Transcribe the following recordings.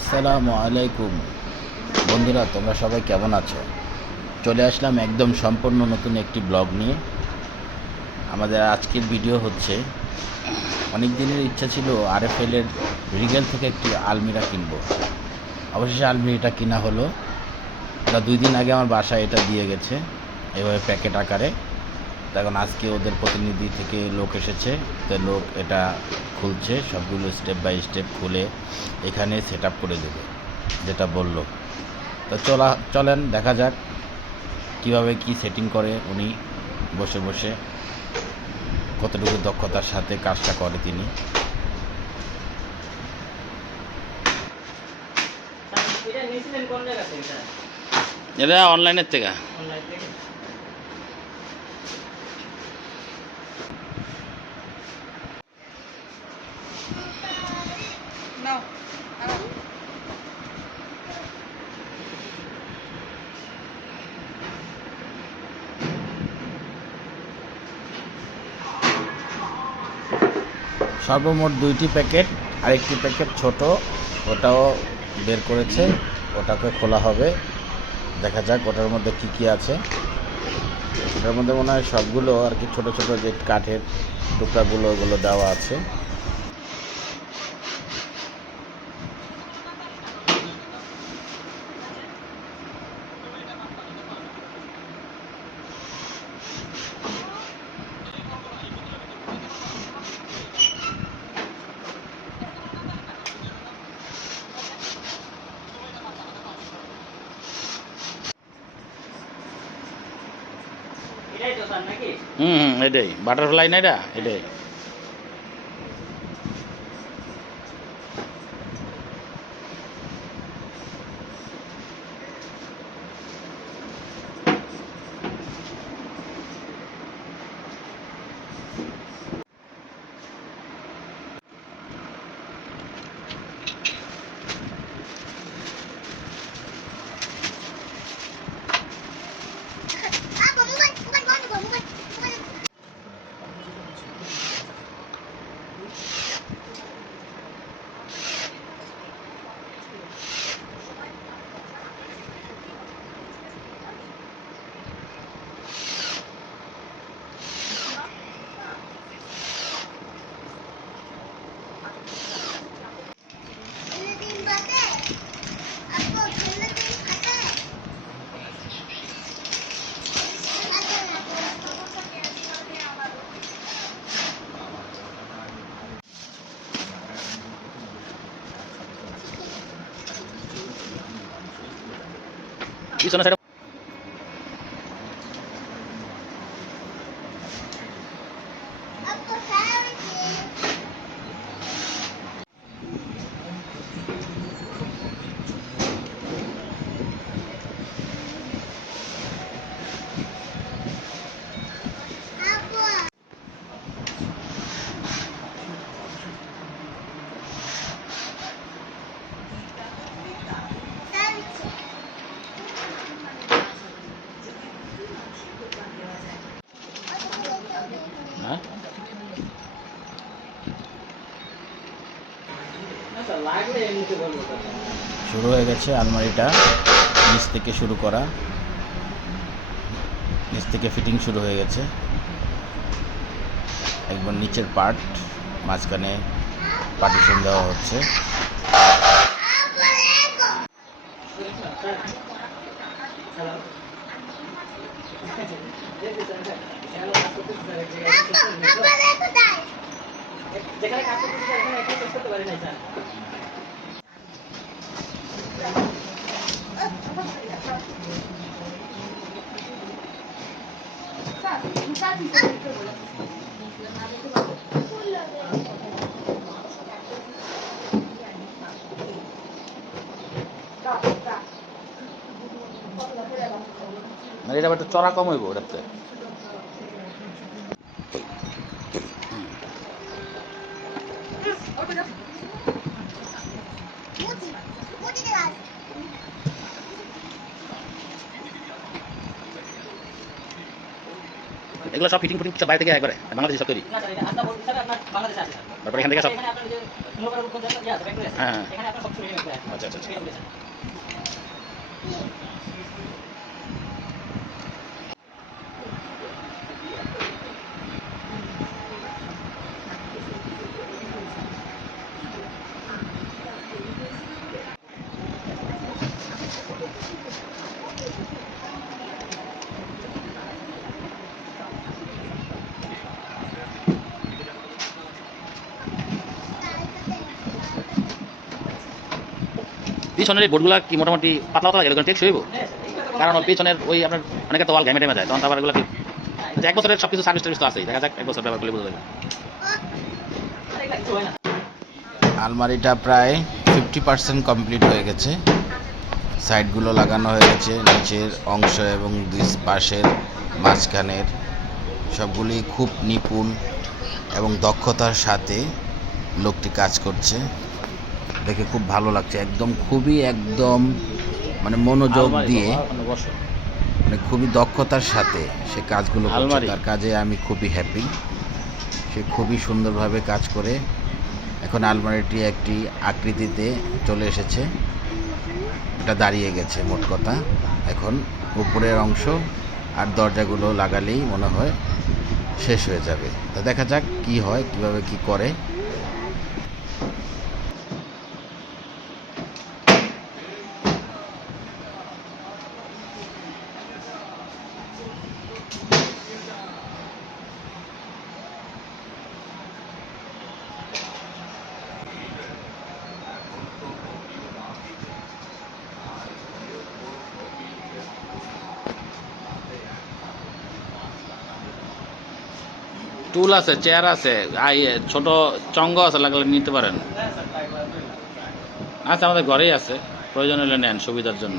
আসসালামু আলাইকুম বন্ধুরা, তোমরা সবাই কেমন আছো? চলে আসলাম একদম সম্পূর্ণ নতুন একটি ব্লগ নিয়ে। আমাদের আজকের ভিডিও হচ্ছে, অনেক দিনের ইচ্ছা ছিল আরএফএলের রিগেল থেকে একটি আলমিরা কিনবো। অবশেষে আলমিরাটা কিনা হলো। ওরা 2 দিন আগে আমার বাসায় এটা দিয়ে গেছে এভাবে প্যাকেট আকারে। তখন আজকে ওদের প্রতিনিধি থেকে লোক এসেছে, তো লোক এটা খুলছে, সবগুলো স্টেপ বাই স্টেপ খুলে এখানে সেট আপ করে দেবে যেটা বলল। তো চলেন দেখা যাক কিভাবে কি সেটিং করে উনি, বসে বসে কতটুকু দক্ষতার সাথে কাজটা করে তিনি। এটা অনলাইনের থেকে। সর্বমোট 2টি প্যাকেট, আরেকটি প্যাকেট ছোট, ওটাও বের করেছে, ওটাকে খোলা হবে। দেখা যাক ওটার মধ্যে কি কি আছে। ওটার মধ্যে মনে হয় সবগুলো আর কি ছোট ছোট যে কাঠের টুকরাগুলো, ওগুলো দেওয়া আছে। এটাই বাটারফ্লাই না, এটাই। পিছনে সাইডে শুরু হয়ে গেছে আলমারিটা। নিচ থেকে শুরু করা, নিচ থেকে ফিটিং শুরু হয়ে গেছে। একবার নিচের পার্ট, মাঝখানে পার্টিশন দেওয়া হচ্ছে। যেখানে কাজ করতেছি সেখানে একটু চেষ্টা করতে পারি না স্যার। এটা আবার একটু চড়া কম হইব ওটাতে। এগুলো সব ফিটিং সব বাইরে থেকে একবারে বাংলাদেশে সব তৈরি। তারপরে এখান থেকে সব আচ্ছা আচ্ছা আচ্ছা। পিছনের এই বোর্ডগুলো কি মোটামুটি পাতলা পাতলা এরকম টেকসই হইব? কারণ পিছনের ওই আপনার অনেকে তো ওয়াল ঘেমে টেমে যায়, তখন আবার এগুলো কি এক বছরের সব কিছু সার্ভিস টার্ভিস তো আছেই, দেখা যাক এক বছর ব্যবহার করলে বোঝা যাবে। আলমারিটা প্রায় 50% কমপ্লিট হয়ে গেছে। সাইডগুলো লাগানো হয়ে গেছে, নিচের অংশ এবং দুই পাশের মাঝখানের সবগুলি খুব নিপুণ এবং দক্ষতার সাথে লোকটি কাজ করছে, দেখে খুব ভালো লাগছে। একদম মানে মনোযোগ দিয়ে, মানে খুবই দক্ষতার সাথে সে কাজগুলো করছে। তার কাজে আমি খুবই হ্যাপি। সে খুবই সুন্দরভাবে কাজ করে এখন আলমারিটি একটি আকৃতিতে চলে এসেছে, এটা দাঁড়িয়ে গেছে মোট কথা। এখন উপরের অংশ আর দরজাগুলো লাগালেই মনে হয় শেষ হয়ে যাবে। তো দেখা যাক কি হয়, কিভাবে কি করে। টুল আছে, চেয়ার আছে, ছোট চঙ্গ আছে, লাগলে নিতে পারেন। আচ্ছা, আমাদের ঘরেই আছে, প্রয়োজন হলে নেন সুবিধার জন্য।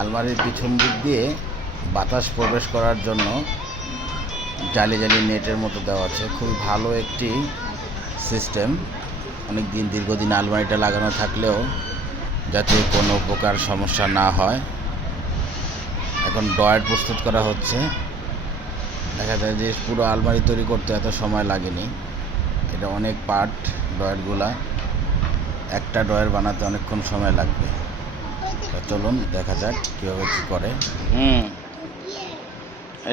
আলমারির পিছন দিক দিয়ে বাতাস প্রবেশ করার জন্য জালি জালি নেটের মতো দেওয়া আছে। খুব ভালো একটি সিস্টেম। দীর্ঘদিন আলমারিটা লাগানো থাকলেও যাতে কোনো প্রকার সমস্যা না হয়। এখন ড্রয়ার প্রস্তুত করা হচ্ছে। দেখা যায় যে পুরো আলমারি তৈরি করতে এত সময় লাগেনি, এটা অনেক পার্ট। ড্রয়ারগুলা একটা ড্রয়ার বানাতে অনেকক্ষণ সময় লাগবে। চলুন দেখা যাক কীভাবে কী করে।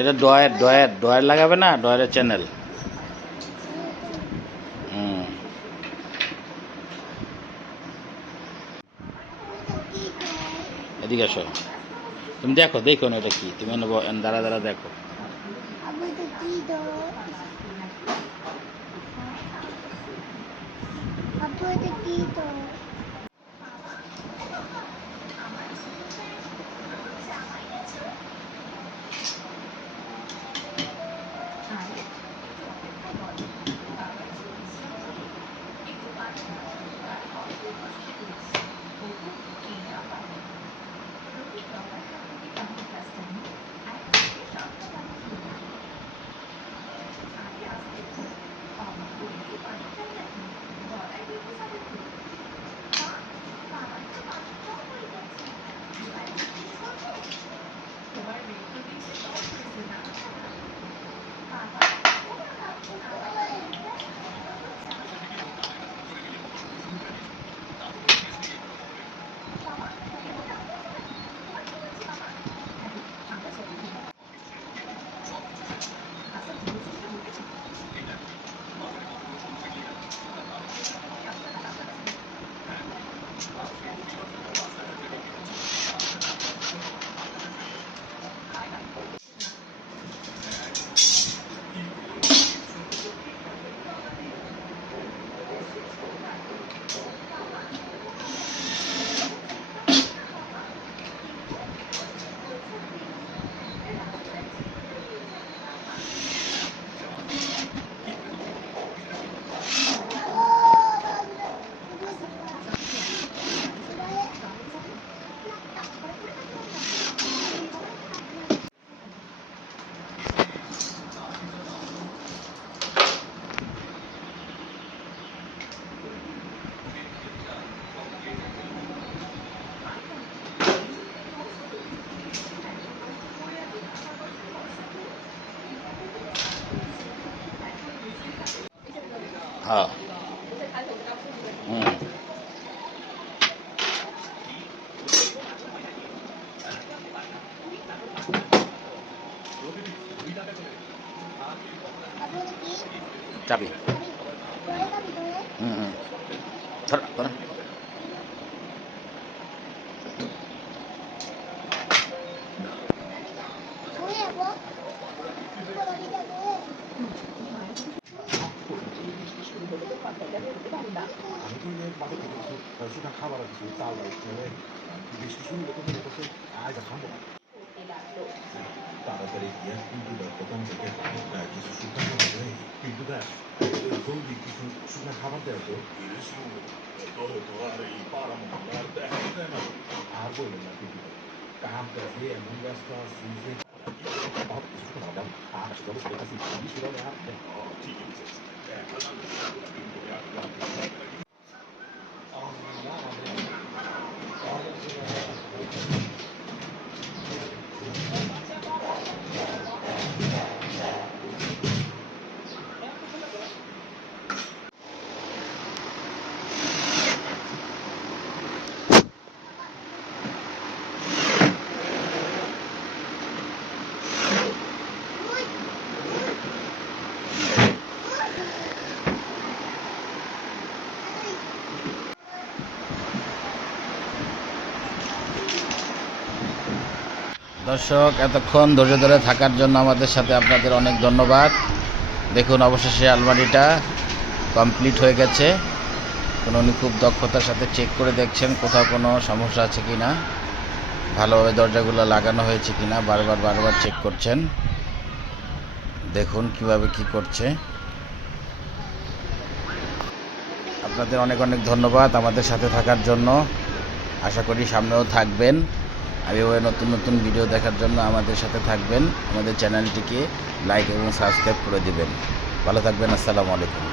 এটা ড্রয়ার লাগাবে না, ড্রয়ারের চ্যানেল। এদিকে আসো, তুমি দেখো না এটা কি, তুমি দাঁড়া দাঁড়া দেখো। হ্যাঁ হুম চাবি হুম হুম ধর ধর আমি তো যে বাজার থেকে কিছু শুকনো খাবার আর কিছু চাল ডাল মানে বেশ কিছু এরকম মনে করছে আজ আর খাবো না তাড়াতাড়ি গিয়া পিন্টুদার দোকান থেকে কিছু শুকনো খাবার নেই পিন্টুদা জলদি কিছু শুকনো খাবার দেয় তো আর বললেন না পিন্টুদা কাম কাজে এমন ব্যস্ত আছি যে কিছু শুকনো খাবার দাও আর আসলে অবস্থা দেখতেছি বেশি রবে আর ঠিক আছে দর্শক এতক্ষণ ধৈর্য ধরে থাকার জন্য আমাদের সাথে আপনাদের অনেক ধন্যবাদ। দেখুন অবশেষে আলমারিটা কমপ্লিট হয়ে গেছে। উনি খুব দক্ষতার সাথে চেক করে দেখছেন কোথাও কোনো সমস্যা আছে কি না, ভালোভাবে দরজাগুলো লাগানো হয়েছে কি না, বারবার চেক করছেন। দেখুন কিভাবে কি করছে। আপনাদের অনেক অনেক ধন্যবাদ আমাদের সাথে থাকার জন্য। আশা করি সামনেও থাকবেন। আর এভাবে নতুন নতুন ভিডিও দেখার জন্য আমাদের সাথে থাকবেন। আমাদের চ্যানেলটিকে লাইক এবং সাবস্ক্রাইব করে দিবেন। ভালো থাকবেন। আসসালামু আলাইকুম।